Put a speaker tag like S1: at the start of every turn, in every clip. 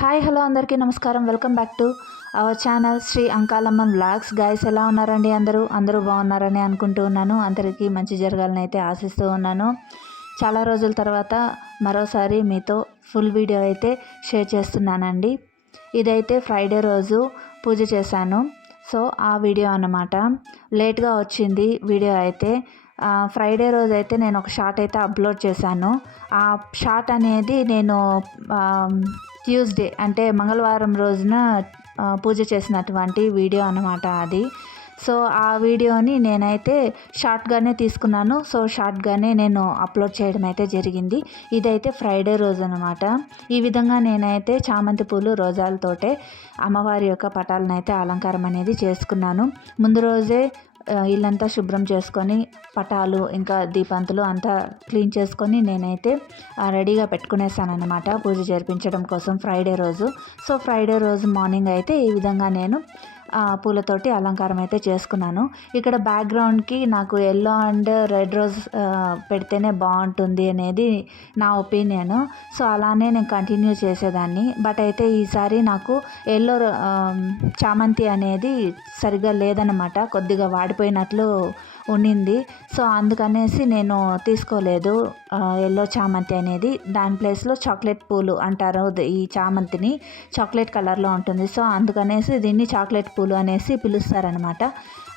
S1: Hi hello అందరికీ నమస్కారం. Welcome back to our channel Sri Ankalamman vlogs. Guys ఎలా ఉన్నారండి అందరూ? అందరూ బాగున్నారని అనుకుంటూ ఉన్నాను. అందరికీ మంచి జరగాలని అయితే ఆశిస్తూ ఉన్నాను. చాలా రోజుల తర్వాత మరోసారి మీతో ఫుల్ వీడియో అయితే షేర్ చేస్తున్నానండి. ఇదైతే ఫ్రైడే రోజు పూజ చేశాను. సో ఆ వీడియో అన్నమాట. లేట్గా వచ్చింది వీడియో అయితే. ఫ్రైడే రోజు అయితే నేను ఒక షార్ట్ అయితే అప్లోడ్ చేశాను. ఆ షార్ట్ అనేది నేను ట్యూస్డే అంటే మంగళవారం రోజున పూజ చేసినటువంటి వీడియో అనమాట అది. సో ఆ వీడియోని నేనైతే షార్ట్గానే తీసుకున్నాను. సో షార్ట్గానే నేను అప్లోడ్ చేయడం అయితే జరిగింది. ఇదైతే ఫ్రైడే రోజు అనమాట ఈ విధంగా నేనైతే చామంతి పూలు రోజాలతోటే అమ్మవారి యొక్క పటాలను అయితే అలంకారం అనేది చేసుకున్నాను. ముందు రోజే ఇల్లంతా శుభ్రం చేసుకొని పటాలు ఇంకా దీపంతులు అంతా క్లీన్ చేసుకొని నేనైతే రెడీగా పెట్టుకునేసాను అనమాట పూజ జరిపించడం కోసం ఫ్రైడే రోజు. సో ఫ్రైడే రోజు మార్నింగ్ అయితే ఈ విధంగా నేను పూలతోటి అలంకారం అయితే చేసుకున్నాను. ఇక్కడ బ్యాక్గ్రౌండ్కి నాకు ఎల్లో అండ్ రెడ్ రోజ్ పెడితేనే బాగుంటుంది అనేది నా ఒపీనియన్ సో అలానే నేను కంటిన్యూ చేసేదాన్ని. బట్ అయితే ఈసారి నాకు ఎల్లో చామంతి అనేది సరిగ్గా లేదనమాట కొద్దిగా వాడిపోయినట్లు ఉండింది సో అందుకనేసి నేను తీసుకోలేదు. ఎల్లో చామంతి అనేది. దాని ప్లేస్లో చాక్లెట్ పూలు అంటారు ఈ చామంతిని. చాక్లెట్ కలర్లో ఉంటుంది. సో అందుకనేసి దీన్ని చాక్లెట్ పూలు అనేసి పిలుస్తారనమాట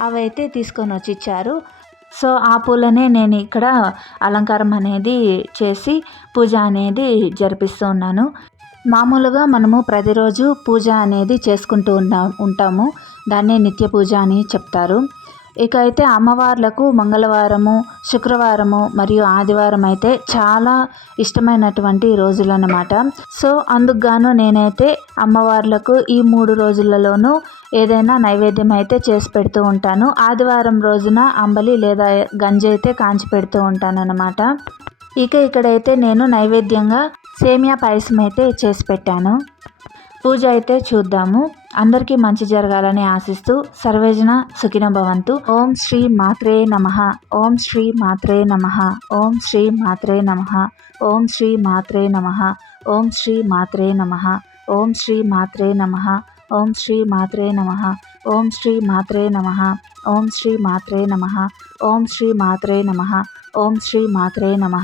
S1: అవైతే తీసుకొని వచ్చి ఇచ్చారు. సో ఆ పూలనే నేను ఇక్కడ అలంకారం అనేది చేసి పూజ అనేది జరిపిస్తూ ఉన్నాను. మామూలుగా మనము ప్రతిరోజు పూజ అనేది చేసుకుంటూ ఉన్నాం ఉంటాము. దాన్నే నిత్య పూజ అని చెప్తారు. ఇక అయితే అమ్మవార్లకు మంగళవారము శుక్రవారము మరియు ఆదివారం అయితే చాలా ఇష్టమైనటువంటి రోజులు అన్నమాట సో అందుకు గాను నేనైతే అమ్మవార్లకు ఈ మూడు రోజులలోనూ ఏదైనా నైవేద్యం అయితే చేసి పెడుతూ ఉంటాను. ఆదివారం రోజున అంబలి లేదా గంజి అయితే కాంచి పెడుతూ ఉంటాను అన్నమాట ఇక ఇక్కడైతే నేను నైవేద్యంగా సేమియా పాయసం అయితే చేసి పెట్టాను. పూజ అయితే చూద్దాము అందరికీ మంచి జరగాలని ఆశిస్తూ సర్వేజన సుఖిన భవంతు ఓం శ్రీ మాత్రే నమ ఓం శ్రీ మాత్రే నమ ఓం శ్రీ మాత్రే నమ ఓం శ్రీ మాత్రే నమ ఓం శ్రీ మాత్రే నమ ఓం శ్రీ మాత్రే నమ ఓం శ్రీ మాత్రే నమ ఓం శ్రీ మాత్రే నమ ఓం శ్రీ మాత్రే నమ ఓం శ్రీ మాత్రే నమ ఓం శ్రీ మాత్రే నమ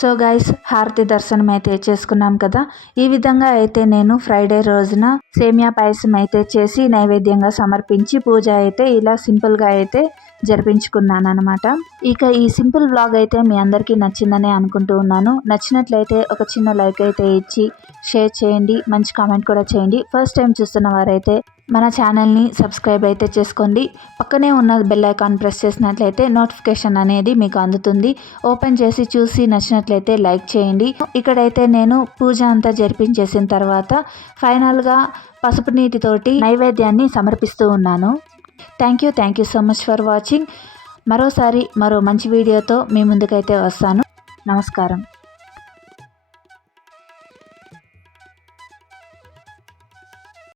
S1: సో గైస్ హారతి దర్శనం అయితే చేసుకున్నాం కదా. ఈ విధంగా అయితే నేను ఫ్రైడే రోజున సేమియా పాయసం అయితే చేసి నైవేద్యంగా సమర్పించి పూజ అయితే ఇలా సింపుల్గా అయితే జరిపించుకున్నాను అనమాట ఇక ఈ సింపుల్ బ్లాగ్ అయితే మీ అందరికీ నచ్చిందనే అనుకుంటూ ఉన్నాను. నచ్చినట్లయితే ఒక చిన్న లైక్ అయితే ఇచ్చి షేర్ చేయండి మంచి కామెంట్ కూడా చేయండి. ఫస్ట్ టైం చూస్తున్న వారైతే మన ఛానల్ని సబ్స్క్రైబ్ అయితే చేసుకోండి. పక్కనే ఉన్న బెల్ ఐకాన్ ప్రెస్ చేసినట్లయితే నోటిఫికేషన్ అనేది మీకు అందుతుంది. ఓపెన్ చేసి చూసి నచ్చినట్లయితే లైక్ చేయండి. ఇక్కడైతే నేను పూజ అంతా జరిపించేసిన తర్వాత ఫైనల్గా పసుపు నీటితోటి నైవేద్యాన్ని సమర్పిస్తూ ఉన్నాను. Thank you thank you so much for watching మరోసారి మరో మంచి వీడియోతో మీ ముందుకైతే వస్తాను. నమస్కారం.